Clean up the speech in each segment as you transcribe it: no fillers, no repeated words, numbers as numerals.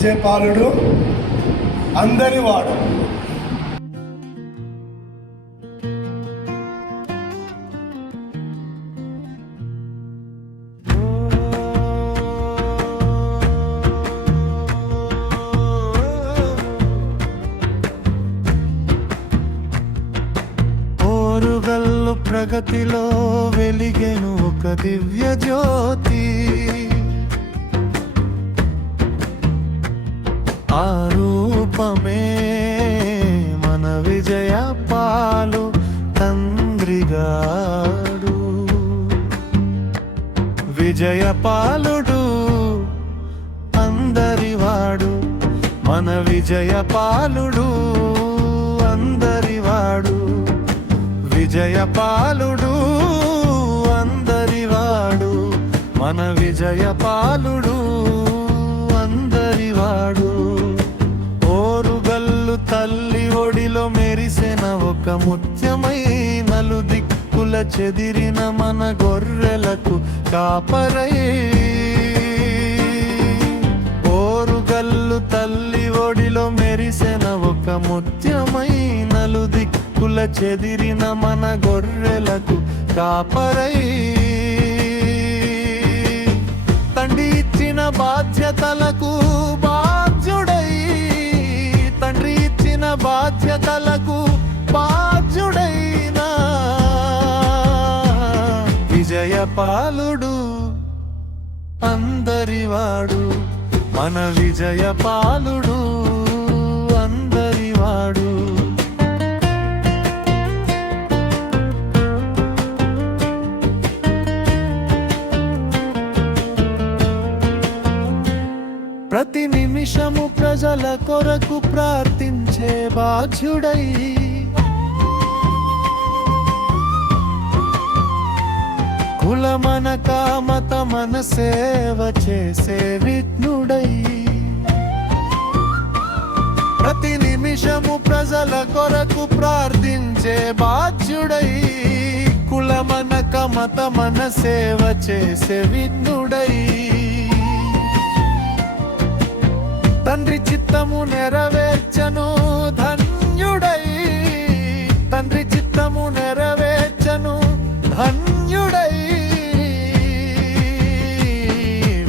విజయపాలుడు అందరివాడు. ఓరుగల్లు ప్రగతిలో వెలిగెను ఒక దివ్య జ్యోతి. ఆ రూపమే మన విజయపాలు తండ్రిగాడు. విజయపాలుడు అందరివాడు, మన విజయపాలుడు అందరివాడు. విజయపాలుడు అందరివాడు, మన విజయపాలుడు అందరివాడు. ఓరుగల్లు తల్లి ఒడిలో మెరిసెన ఒక ముత్యమై నలుదిక్కుల చెదిరిన మన గొర్రెలకు కాపరై. ఓరుగల్లు తల్లి ఒడిలో మెరిసెన ఒక ముత్యమై నలుదిక్కుల చెదిరిన మన గొర్రెలకు కాపరై. తండ్రి ఇచ్చిన బాధ్యతలకు బాధ్యుడై, తండ్రి ఇచ్చిన బాధ్యతలకు బాధ్యుడైన విజయపాలుడు అందరివాడు, మన విజయపాలుడు అందరివాడు. ప్రతి నిమిషము ప్రజల కొరకు ప్రార్థించే బాధ్యుడై, కులమనక మతమన సేవ చేసే విఘ్నుడై. ప్రతి నిమిషము ప్రజల కొరకు ప్రార్థించే బాధ్యుడై, కులమనక మతమన సేవ చేసే విఘ్నుడై. తండ్రి చిత్తము నెరవేర్చను ధన్యుడై, తండ్రి చిత్తము నెరవేర్చను ధన్యుడై.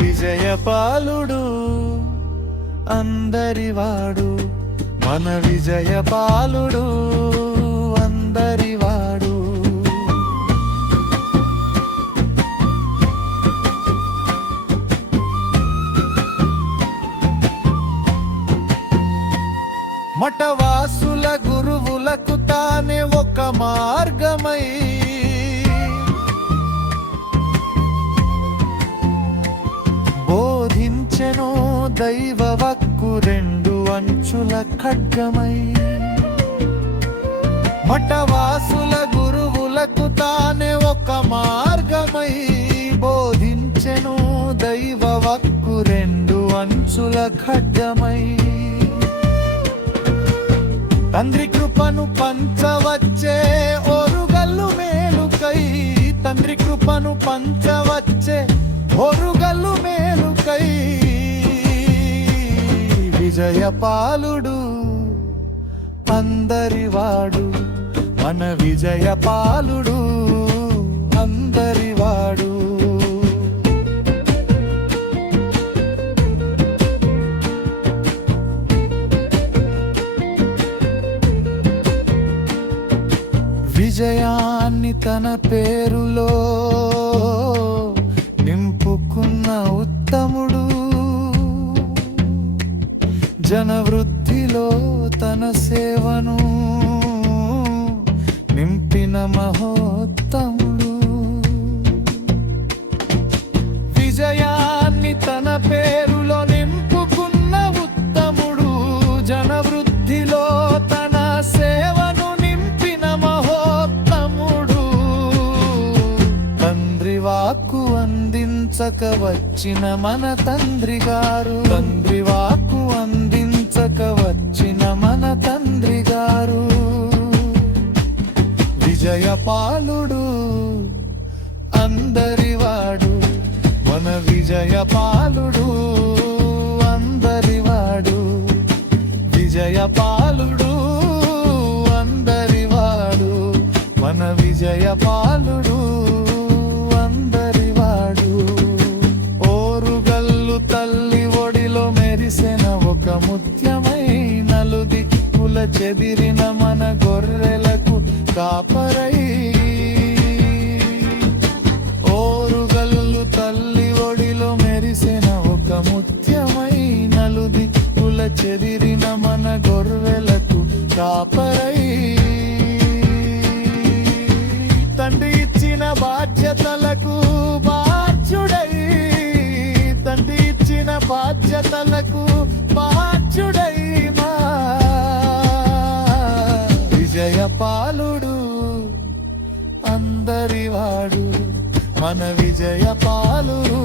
విజయపాలుడు అందరివాడు, మన విజయపాలుడు అందరివాడు. మఠవాసుల గురువులకు తానే ఒక మార్గమై, బోధించెను దైవ వక్కు రెండు అంచుల ఖడ్గమై. మఠవాసుల గురువులకు తానే ఒక మార్గమై, బోధించెను దైవ వక్కు రెండు అంచుల ఖడ్గమై. తండ్రి కృపను పంచవచ్చే ఓరుగల్లు మేలుకై, తండ్రి కృపను పంచవచ్చే ఓరుగల్లు మేలుకై. విజయపాలుడు అందరివాడు, మన విజయపాలుడు అందరివాడు. విజయాన్ని తన పేరులో నింపుకున్న ఉత్తముడు, జనవృద్ధిలో తన సేవను నింపిన మహోత్తముడు. విజయాన్ని తన పేరులో నింపుకున్న ఉత్తముడు, జనవృద్ధిలో తన సేవను నింపిన మహోత్తముడు. తండ్రి వాక్కు అందించక వచ్చిన మన తండ్రి గారు, తండ్రి వాక్కు అందించక వచ్చిన మన తండ్రి గారు. విజయపాలుడు అందరివాడు, మన విజయపాలుడు అందరివాడు. విజయపాలుడు అందరివాడు. ఓరుగల్లు తల్లి ఒడిలో మెరిసెన ఒక ముత్యమై నలుదిక్కుల చెదిరిన మన గొర్రెలకు కాపరై. ఓరుగల్లు తల్లి ఒడిలో మెరిసెన ఒక ముత్యమై నలుదిక్కుల చెదిరిన మన గొర్రెలకు కాపరై. తండ్రి ఇచ్చిన బాధ్యతలకు బాధ్యుడై, తండ్రి ఇచ్చిన బాధ్యతలకు బాధ్యుడై మా విజయపాలుడు అందరివాడు, మన విజయపాలుడు.